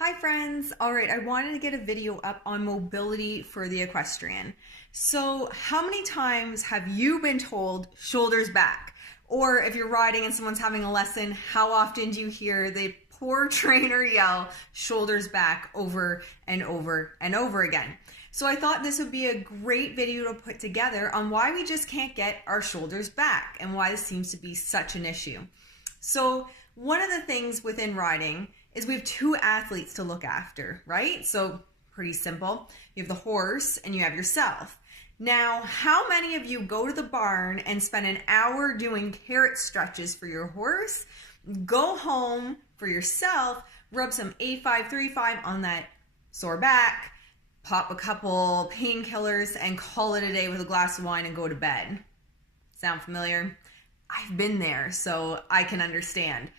Hi friends! Alright, I wanted to get a video up on mobility for the equestrian. So how many times have you been told shoulders back? Or if you're riding and someone's having a lesson, how often do you hear the poor trainer yell shoulders back over and over and over again? So I thought this would be a great video to put together on why we just can't get our shoulders back and why this seems to be such an issue. So one of the things within riding is we have two athletes to look after, right? So pretty simple. You have the horse and you have yourself. Now, how many of you go to the barn and spend an hour doing carrot stretches for your horse, go home for yourself, rub some A5/3/5 on that sore back, pop a couple painkillers and call it a day with a glass of wine and go to bed? Sound familiar? I've been there, so I can understand.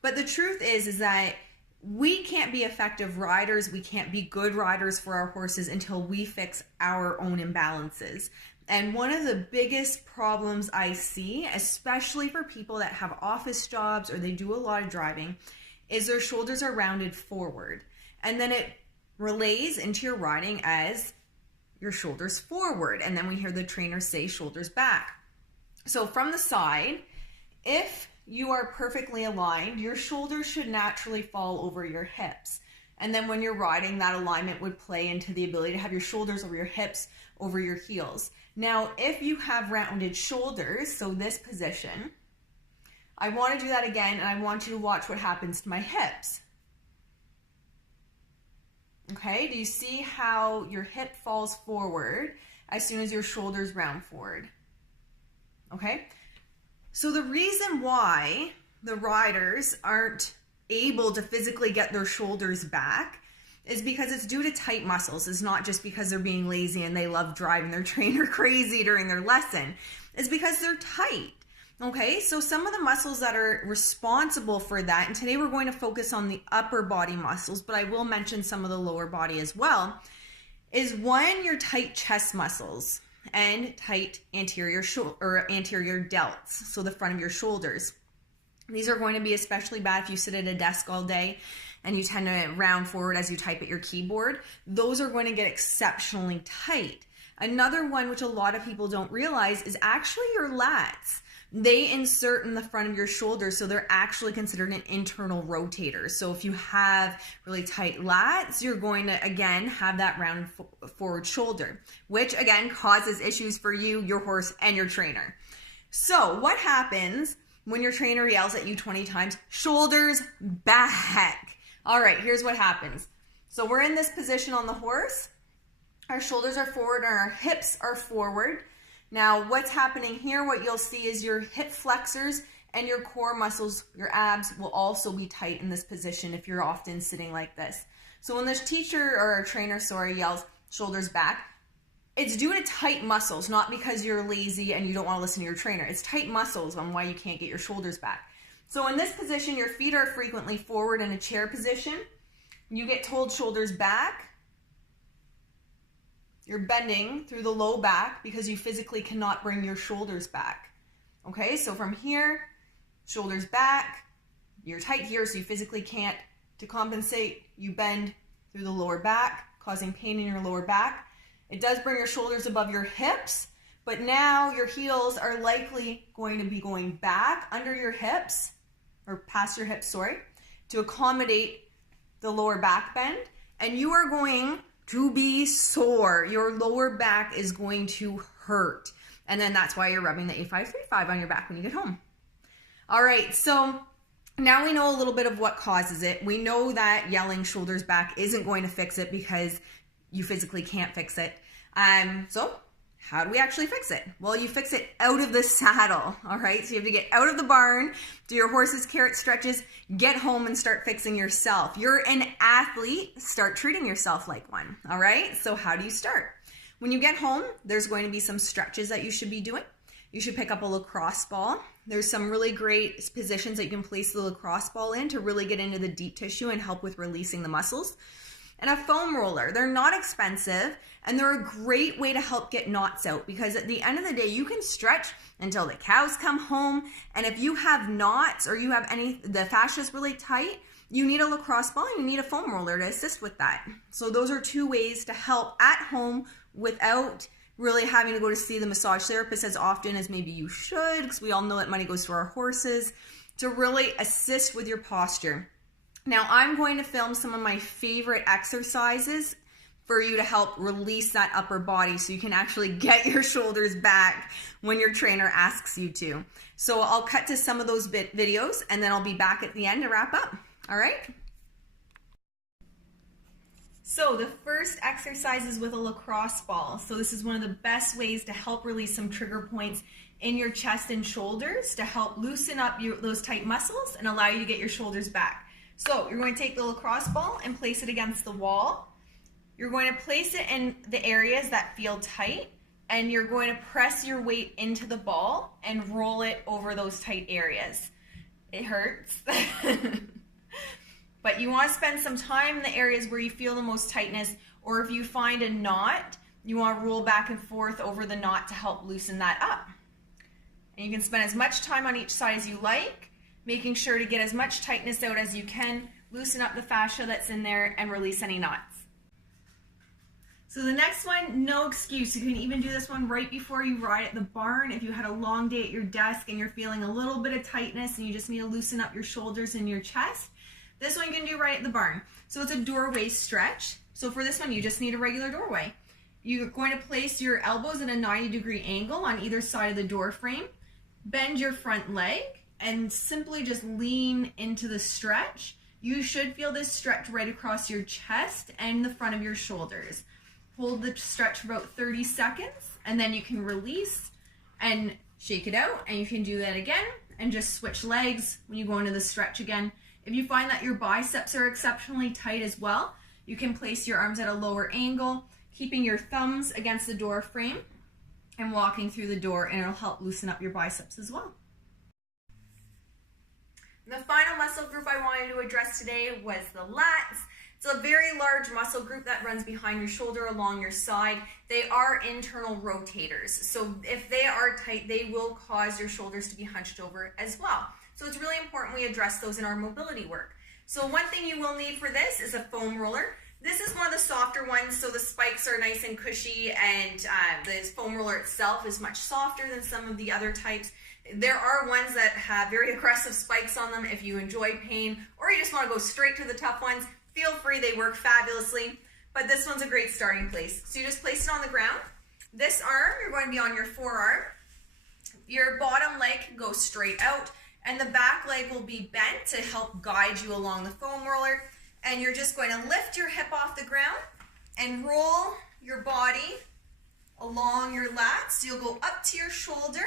But the truth is that we can't be effective riders, we can't be good riders for our horses until we fix our own imbalances. And one of the biggest problems I see, especially for people that have office jobs or they do a lot of driving, is their shoulders are rounded forward. And then it relays into your riding as your shoulders forward. And then we hear the trainer say shoulders back. So from the side, if you are perfectly aligned, your shoulders should naturally fall over your hips. And then when you're riding, that alignment would play into the ability to have your shoulders over your hips, over your heels. Now, if you have rounded shoulders, so this position, I want to do that again, and I want you to watch what happens to my hips. Okay, do you see how your hip falls forward as soon as your shoulders round forward? Okay. So the reason why the riders aren't able to physically get their shoulders back is because it's due to tight muscles. It's not just because they're being lazy and they love driving their trainer crazy during their lesson. It's because they're tight. Okay, so some of the muscles that are responsible for that, and today we're going to focus on the upper body muscles, but I will mention some of the lower body as well, is one, your tight chest muscles and tight anterior delts, so the front of your shoulders. These are going to be especially bad if you sit at a desk all day and you tend to round forward as you type at your keyboard. Those are going to get exceptionally tight. Another one which a lot of people don't realize is actually your lats. They insert in the front of your shoulders, so they're actually considered an internal rotator. So if you have really tight lats, you're going to, again, have that rounded forward shoulder, which, again, causes issues for you, your horse, and your trainer. So what happens when your trainer yells at you 20 times, shoulders back? All right, here's what happens. So we're in this position on the horse. Our shoulders are forward and our hips are forward. Now, what's happening here, what you'll see is your hip flexors and your core muscles, your abs, will also be tight in this position if you're often sitting like this. So when this teacher or trainer, yells shoulders back, it's due to tight muscles, not because you're lazy and you don't want to listen to your trainer. It's tight muscles on why you can't get your shoulders back. So in this position, your feet are frequently forward in a chair position. You get told shoulders back. You're bending through the low back because you physically cannot bring your shoulders back. Okay, so from here, shoulders back, you're tight here so you physically can't. To compensate, you bend through the lower back, causing pain in your lower back. It does bring your shoulders above your hips, but now your heels are likely going to be going back under your hips, or past your hips, to accommodate the lower back bend, and you are going to be sore. Your lower back is going to hurt. And then that's why you're rubbing the A5/3/5 on your back when you get home. All right, so now we know a little bit of what causes it. We know that yelling shoulders back isn't going to fix it because you physically can't fix it. So how do we actually fix it? Well, you fix it out of the saddle, all right? So you have to get out of the barn, do your horse's carrot stretches, get home and start fixing yourself. You're an athlete, start treating yourself like one, all right? So how do you start? When you get home, there's going to be some stretches that you should be doing. You should pick up a lacrosse ball. There's some really great positions that you can place the lacrosse ball in to really get into the deep tissue and help with releasing the muscles. And a foam roller. They're not expensive and they're a great way to help get knots out, because at the end of the day, you can stretch until the cows come home. And if you have knots or you have the fascia is really tight, you need a lacrosse ball and you need a foam roller to assist with that. So those are two ways to help at home without really having to go to see the massage therapist as often as maybe you should, because we all know that money goes to our horses, to really assist with your posture. Now I'm going to film some of my favorite exercises for you to help release that upper body so you can actually get your shoulders back when your trainer asks you to. So I'll cut to some of those videos and then I'll be back at the end to wrap up. All right? So the first exercise is with a lacrosse ball. So this is one of the best ways to help release some trigger points in your chest and shoulders to help loosen up those tight muscles and allow you to get your shoulders back. So you're going to take the lacrosse ball and place it against the wall. You're going to place it in the areas that feel tight, and you're going to press your weight into the ball and roll it over those tight areas. It hurts. But you want to spend some time in the areas where you feel the most tightness, or if you find a knot, you want to roll back and forth over the knot to help loosen that up. And you can spend as much time on each side as you like, making sure to get as much tightness out as you can, loosen up the fascia that's in there, and release any knots. So the next one, no excuse. You can even do this one right before you ride at the barn. If you had a long day at your desk and you're feeling a little bit of tightness and you just need to loosen up your shoulders and your chest, this one you can do right at the barn. So it's a doorway stretch. So for this one, you just need a regular doorway. You're going to place your elbows in a 90-degree angle on either side of the door frame, bend your front leg, and simply just lean into the stretch. You should feel this stretch right across your chest and the front of your shoulders. Hold the stretch for about 30 seconds, and then you can release and shake it out, and you can do that again and just switch legs when you go into the stretch again. If you find that your biceps are exceptionally tight as well, you can place your arms at a lower angle, keeping your thumbs against the door frame and walking through the door, and it'll help loosen up your biceps as well. The final muscle group I wanted to address today was the lats. It's a very large muscle group that runs behind your shoulder along your side. They are internal rotators. So if they are tight, they will cause your shoulders to be hunched over as well. So it's really important we address those in our mobility work. So one thing you will need for this is a foam roller. This is one of the softer ones, so the spikes are nice and cushy, and the foam roller itself is much softer than some of the other types. There are ones that have very aggressive spikes on them if you enjoy pain, or you just want to go straight to the tough ones. Feel free, they work fabulously, but this one's a great starting place. So you just place it on the ground. This arm, you're going to be on your forearm. Your bottom leg can go straight out, and the back leg will be bent to help guide you along the foam roller. And you're just going to lift your hip off the ground and roll your body along your lats. You'll go up to your shoulder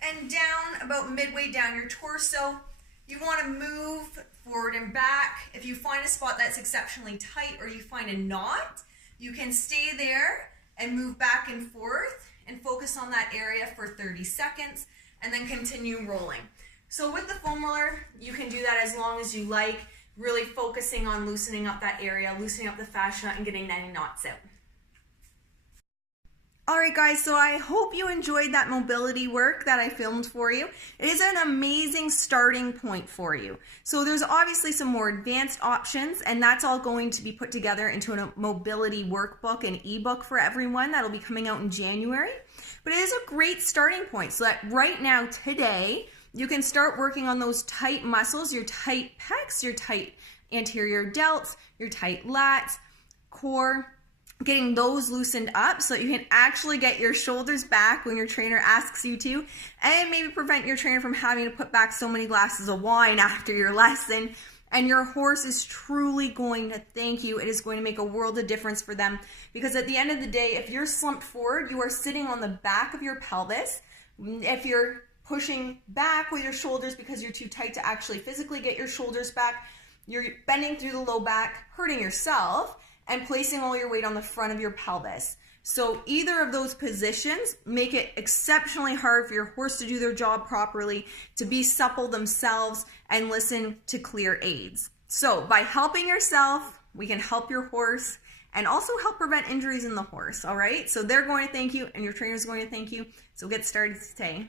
and down about midway down your torso. You want to move forward and back. If you find a spot that's exceptionally tight or you find a knot, you can stay there and move back and forth and focus on that area for 30 seconds and then continue rolling. So with the foam roller, you can do that as long as you like, really focusing on loosening up that area, loosening up the fascia, and getting any knots out. All right, guys, so I hope you enjoyed that mobility work that I filmed for you. It is an amazing starting point for you. So there's obviously some more advanced options, and that's all going to be put together into a mobility workbook and ebook for everyone. That'll be coming out in January. But it is a great starting point so that right now, today, you can start working on those tight muscles, your tight pecs, your tight anterior delts, your tight lats, core, getting those loosened up so that you can actually get your shoulders back when your trainer asks you to, and maybe prevent your trainer from having to put back so many glasses of wine after your lesson. And your horse is truly going to thank you. It is going to make a world of difference for them, because at the end of the day, if you're slumped forward, you are sitting on the back of your pelvis. If you're pushing back with your shoulders because you're too tight to actually physically get your shoulders back, you're bending through the low back, hurting yourself, and placing all your weight on the front of your pelvis. So either of those positions make it exceptionally hard for your horse to do their job properly, to be supple themselves, and listen to clear aids. So by helping yourself, we can help your horse and also help prevent injuries in the horse, all right? So they're going to thank you, and your trainer's going to thank you. So get started today.